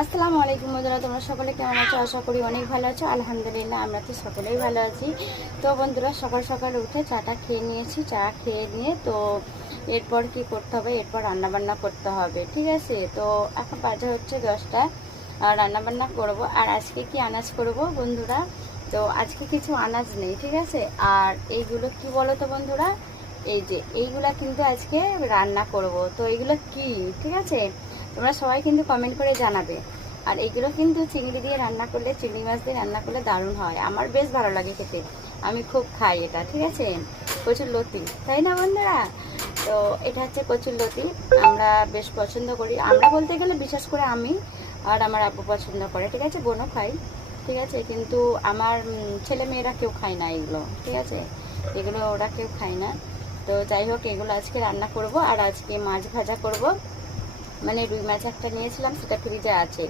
আসসালামু আলাইকুম বন্ধুরা, তোমরা সকলে কেমন আছো? আশা করি অনেক ভালো আছো। আলহামদুলিল্লাহ, আমরা তো সকলেই ভালো আছি। তো বন্ধুরা, সকাল সকাল উঠে চাটা খেয়ে নিয়েছি। চা খেয়ে নিয়ে তো এরপর কি করতে হবে, এরপর রান্নাবান্না করতে হবে, ঠিক আছে? তো এখন বাজে হচ্ছে 10টা, আর রান্নাবান্না করব। আর আজকে কি আনাজ করব বন্ধুরা? তো আজকে কিছু আনাজ নেই, ঠিক আছে? আর এইগুলো কি বলো তো বন্ধুরা, এই যে এইগুলা কিন্তু আজকে রান্না করব। তো এইগুলো কি, ঠিক আছে? তোমরা সবাই কিন্তু কমেন্ট করে জানাবে। আর এইগুলো কিন্তু চিংড়ি দিয়ে রান্না করলে, চিংড়ি মাছ দিয়ে রান্না করলে দারুণ হয়। আমার বেশ ভালো লাগে খেতে, আমি খুব খাই এটা, ঠিক আছে? কচুর লতি, তাই না বন্ধুরা? তো এটা হচ্ছে কচুর লতি, আমরা বেশ পছন্দ করি। আমরা বলতে গেলে বিশেষ করে আমি আর আমার আব্বু পছন্দ করে, ঠিক আছে? বোনও খাই, ঠিক আছে? কিন্তু আমার ছেলে মেয়েরা কেউ খায় না এগুলো, ঠিক আছে? এগুলো ওরা কেউ খায় না। তো যাই হোক, এগুলো আজকে রান্না করব। আর আজকে মাছ ভাজা করব, মানে রুই মাছ একটা নিয়েছিলাম, সেটা ফ্রিজে আছে।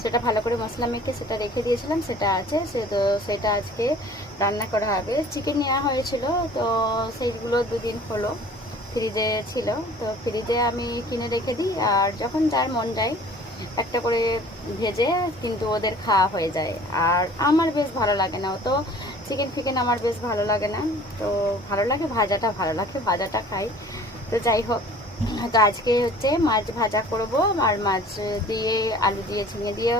সেটা ভালো করে মশলা মেখে সেটা রেখে দিয়েছিলাম, সেটা আছে। তো সেটা আজকে রান্না করা হবে। চিকেন নেওয়া হয়েছিল, তো সেইগুলো 2 দিন হলো ফ্রিজে ছিল। তো ফ্রিজে আমি কিনে রেখে দিই, আর যখন যার মন যায় একটা করে ভেজে কিন্তু ওদের খাওয়া হয়ে যায়। আর আমার বেশ ভালো লাগে না, তো চিকেন ফিকেন আমার বেশ ভালো লাগে না। তো ভালো লাগে ভাজাটা, ভালো লাগে ভাজাটা খাই। তো যাই হোক, তো আজকে হচ্ছে মাছ ভাজা করব, আর মাছ দিয়ে আলু দিয়ে ঝিঙে দিয়ে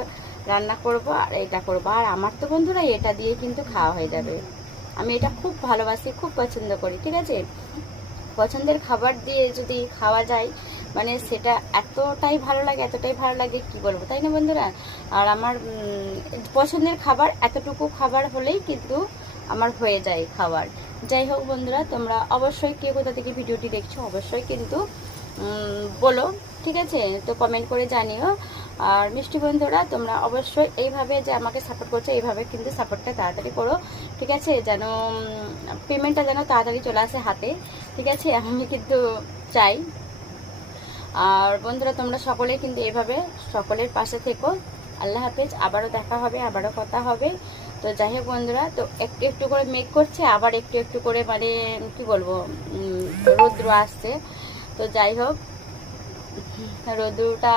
রান্না করব, আর এটা করব। আর আমার তো বন্ধুরা এটা দিয়ে কিন্তু খাওয়া হয়ে যাবে। আমি এটা খুব ভালোবাসি, খুব পছন্দ করি, ঠিক আছে? পছন্দের খাবার দিয়ে যদি খাওয়া যায়, মানে সেটা এতটাই ভালো লাগে, এতটাই ভালো লাগে কি বলবো, তাই না বন্ধুরা? আর আমার পছন্দের খাবার এতটুকু খাবার হলেই কিন্তু আমার হয়ে যায় খাবার। যাই হোক বন্ধুরা, তোমরা অবশ্যই কে কোথা থেকে ভিডিওটি দেখছো অবশ্যই কিন্তু বলো, ঠিক আছে? তো কমেন্ট করে জানিও। আর মিষ্টি বন্ধুরা, তোমরা অবশ্যই এইভাবে যে আমাকে সাপোর্ট করছো, এইভাবে কিন্তু সাপোর্টটা তাড়াতাড়ি করো, ঠিক আছে? যেন পেমেন্টটা যেন তাড়াতাড়ি চলে আসে হাতে, ঠিক আছে? আমি কিন্তু চাই। আর বন্ধুরা, তোমরা সকলে কিন্তু এভাবে সকলের পাশে থেকো। আল্লাহ হাফেজ, আবারও দেখা হবে, আবারও কথা হবে। তো যাই হোক বন্ধুরা, তো একটু একটু করে মেঘ করছে, আবার একটু একটু করে মানে কি বলবো, রৌদ্র আসছে। তো যাই হোক, রৌদ্রটা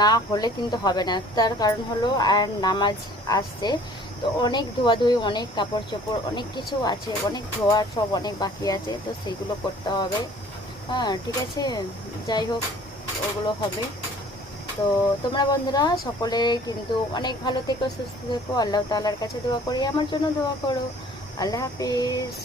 না হলে কিন্তু হবে না, তার কারণ হলো আর নামাজ আসছে। তো অনেক ধোয়াধুয়ি, অনেক কাপড় চোপড়, অনেক কিছু আছে, অনেক ধোয়ার সব অনেক বাকি আছে, তো সেগুলো করতে হবে। হ্যাঁ, ঠিক আছে? যাই হোক, ওগুলো হবে। তো তোমরা বন্ধুরা সকলে কিন্তু অনেক ভালো থেকো, সুস্থ থেকো। আল্লাহ তাআলার কাছে দোয়া করি, আমার জন্য দোয়া করো। আল্লাহ হাফিজ।